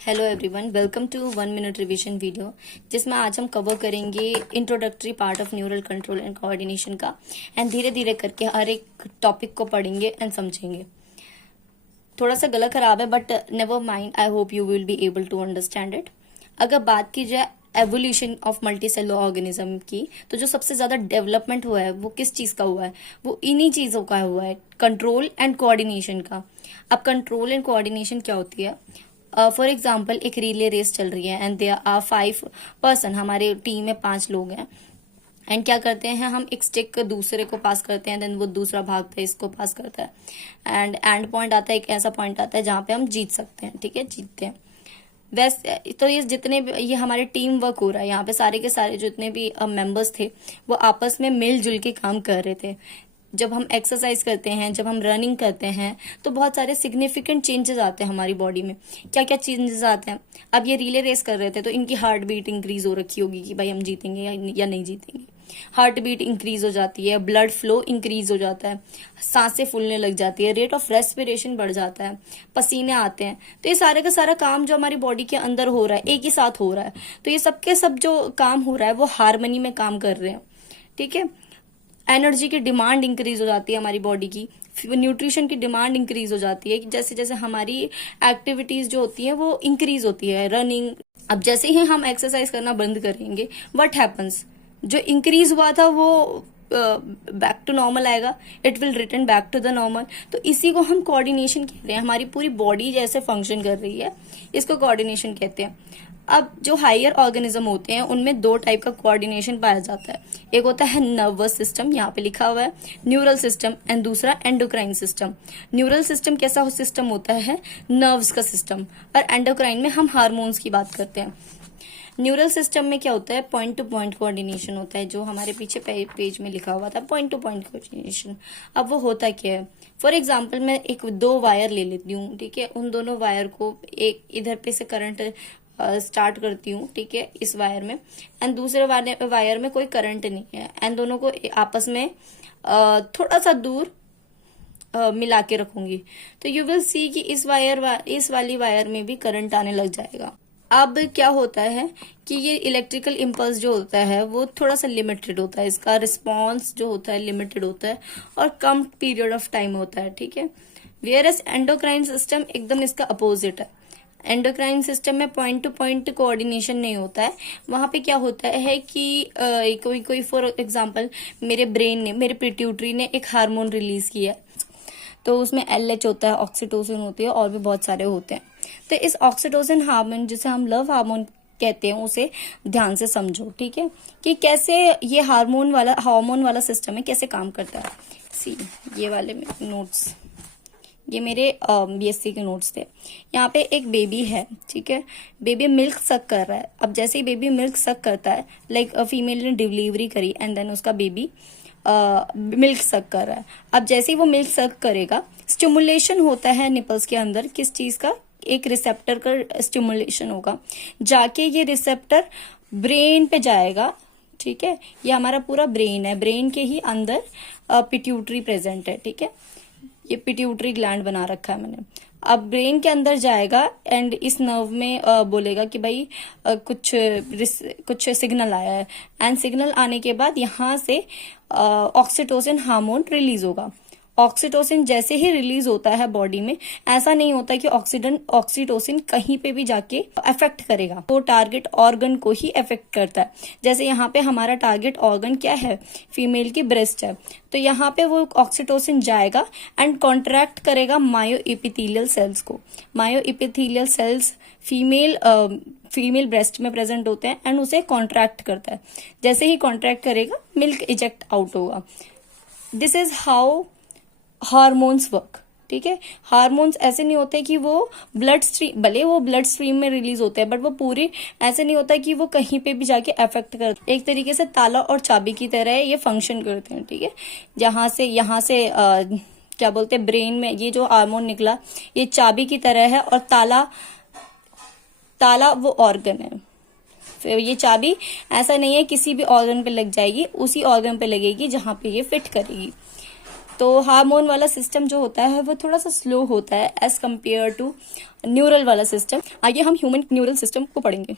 Hello everyone, welcome to 1 minute revision video, जिसमें आज हम कवर करेंगे introductory part of neural control and coordination का। एंड धीरे धीरे करके हर एक टॉपिक को पढ़ेंगे एंड समझेंगे। थोड़ा सा गला खराब है but never mind, I hope you will be able to understand it. अगर बात की जाए evolution of multi cellular organism की, तो जो सबसे ज्यादा डेवलपमेंट हुआ है वो किस चीज का हुआ है? वो इन्हीं चीजों का हुआ है, कंट्रोल एंड कोऑर्डिनेशन का। अब कंट्रोल एंड कोऑर्डिनेशन क्या होती है? फॉर एग्जाम्पल, एक रिले रेस चल रही है एंड देयर आर 5 पर्सन। हमारे टीम में 5 लोग हैं एंड क्या करते हैं, हम एक स्टिक दूसरे को पास करते हैं, देन वो दूसरा भागता है, इसको पास करता है एंड पॉइंट आता है, एक ऐसा पॉइंट आता है जहां पे हम जीत सकते हैं। ठीक है, जीतते हैं। वैसे तो ये जितने भी ये हमारे टीम वर्क हो रहा है, यहाँ पे सारे के सारे जितने भी मेंबर्स थे वो आपस में मिलजुल के काम कर रहे थे। जब हम एक्सरसाइज करते हैं, जब हम रनिंग करते हैं, तो बहुत सारे सिग्निफिकेंट चेंजेस आते हैं हमारी बॉडी में। क्या क्या चेंजेस आते हैं? अब ये रिले रेस कर रहे थे तो इनकी हार्ट बीट इंक्रीज हो रखी होगी कि भाई हम जीतेंगे या नहीं जीतेंगे। हार्ट बीट इंक्रीज हो जाती है, ब्लड फ्लो इंक्रीज हो जाता है, सांसें फूलने लग जाती है, रेट ऑफ रेस्पिरेशन बढ़ जाता है, पसीने आते हैं। तो ये सारे का सारा काम जो हमारी बॉडी के अंदर हो रहा है एक ही साथ हो रहा है। तो ये सबके सब जो काम हो रहा है वो हार्मनी में काम कर रहे हैं। ठीक है, एनर्जी की डिमांड इंक्रीज हो जाती है हमारी बॉडी की, न्यूट्रिशन की डिमांड इंक्रीज हो जाती है। जैसे जैसे हमारी एक्टिविटीज जो होती है वो इंक्रीज होती है, रनिंग। अब जैसे ही हम एक्सरसाइज करना बंद करेंगे, व्हाट हैपन्स? जो इंक्रीज हुआ था वो बैक टू नॉर्मल आएगा, it will return back to the normal. तो इसी को हम कोऑर्डिनेशन कहते हैं। हमारी पूरी बॉडी जैसे फंक्शन कर रही है, इसको कोऑर्डिनेशन कहते हैं। अब जो हायर ऑर्गेनिज्म होते हैं उनमें 2 टाइप का कोऑर्डिनेशन पाया जाता है। एक होता है नर्वस सिस्टम, यहाँ पे लिखा हुआ है न्यूरल सिस्टम, एंड दूसरा एंडोक्राइन सिस्टम। न्यूरल सिस्टम कैसा सिस्टम होता है? नर्व्स का सिस्टम। और एंडोक्राइन में हम हार्मोन्स की बात करते हैं। न्यूरल सिस्टम में क्या होता है? पॉइंट टू पॉइंट कोऑर्डिनेशन होता है, जो हमारे पीछे पेज में लिखा हुआ था, पॉइंट टू पॉइंट कोऑर्डिनेशन। अब वो होता क्या है? फॉर एग्जाम्पल, मैं 2 वायर ले लेती हूँ। ठीक है, उन दोनों वायर को एक इधर पे से करंट स्टार्ट करती हूँ, ठीक है, इस वायर में, एंड दूसरे वायर में कोई करंट नहीं है, एंड दोनों को आपस में थोड़ा सा दूर मिला के रखूंगी। तो यू विल सी कि इस वाली वायर में भी करंट आने लग जाएगा। अब क्या होता है कि ये इलेक्ट्रिकल इम्पल्स जो होता है वो थोड़ा सा लिमिटेड होता है, इसका रिस्पॉन्स जो होता है लिमिटेड होता है और कम पीरियड ऑफ टाइम होता है। ठीक है, वेयरएस एंडोक्राइन सिस्टम एकदम इसका अपोजिट है। एंडोक्राइन सिस्टम में पॉइंट टू पॉइंट कोऑर्डिनेशन नहीं होता है। वहां पे क्या होता है कि कोई फॉर एग्जांपल मेरे ब्रेन ने, मेरे पिट्यूटरी ने एक हार्मोन रिलीज किया, तो उसमें LH होता है, ऑक्सीटोसिन होती है, और भी बहुत सारे होते हैं। तो इस ऑक्सीटोसिन हार्मोन, जिसे हम लव हार्मोन कहते हैं, उसे ध्यान से समझो। ठीक है, कि कैसे ये हार्मोन वाला सिस्टम है, कैसे काम करता है। सी, ये वाले नोट्स, ये मेरे BSc के नोट्स थे। यहाँ पे एक बेबी है, ठीक है, बेबी मिल्क सक कर रहा है। अब जैसे ही बेबी मिल्क सक करता है, लाइक फीमेल ने डिलीवरी करी एंड देन उसका बेबी मिल्क सक कर रहा है। अब जैसे ही वो मिल्क सक करेगा, स्टिमुलेशन होता है निपल्स के अंदर, किस चीज का? एक रिसेप्टर का स्टिमुलेशन होगा, जाके ये रिसेप्टर ब्रेन पे जाएगा। ठीक है, ये हमारा पूरा ब्रेन है, ब्रेन के ही अंदर पिट्यूटरी प्रेजेंट है। ठीक है, ये पिट्यूटरी ग्लैंड बना रखा है मैंने। अब ब्रेन के अंदर जाएगा एंड इस नर्व में बोलेगा कि भाई कुछ सिग्नल आया है, एंड सिग्नल आने के बाद यहाँ से ऑक्सीटोसिन हार्मोन रिलीज होगा। ऑक्सीटोसिन जैसे ही रिलीज होता है बॉडी में, ऐसा नहीं होता कि ऑक्सीटोसिन कहीं पे भी जाके अफेक्ट करेगा, वो टारगेट ऑर्गन को ही अफेक्ट करता है। जैसे यहाँ पे हमारा टारगेट ऑर्गन क्या है? फीमेल की ब्रेस्ट है, तो यहाँ पे वो ऑक्सीटोसिन जाएगा एंड कॉन्ट्रैक्ट करेगा मायो एपिथेलियल सेल्स को। मायो एपिथेलियल सेल्स फीमेल ब्रेस्ट में प्रेजेंट होते हैं एंड उसे कॉन्ट्रैक्ट करता है। जैसे ही कॉन्ट्रैक्ट करेगा, मिल्क इजेक्ट आउट होगा। This is how hormones work. ठीक है, हार्मोन्स ऐसे नहीं होते कि वो ब्लड स्ट्रीम, भले वो ब्लड स्ट्रीम में रिलीज होते हैं, बट वो पूरे ऐसे नहीं होता कि वो कहीं पे भी जाके अफेक्ट करते। एक तरीके से ताला और चाबी की तरह ये फंक्शन करते हैं। ठीक है, यहाँ से क्या बोलते हैं, ब्रेन में ये जो हार्मोन निकला, ये चाबी की तरह है, और ताला वो ऑर्गन है। फिर ये चाबी ऐसा नहीं है किसी भी ऑर्गन पे लग जाएगी, उसी ऑर्गन पे लगेगी जहां पे ये फिट करेगी। तो हार्मोन वाला सिस्टम जो होता है वो थोड़ा सा स्लो होता है एज कम्पेयर टू न्यूरल वाला सिस्टम। आइए हम ह्यूमन न्यूरल सिस्टम को पढ़ेंगे।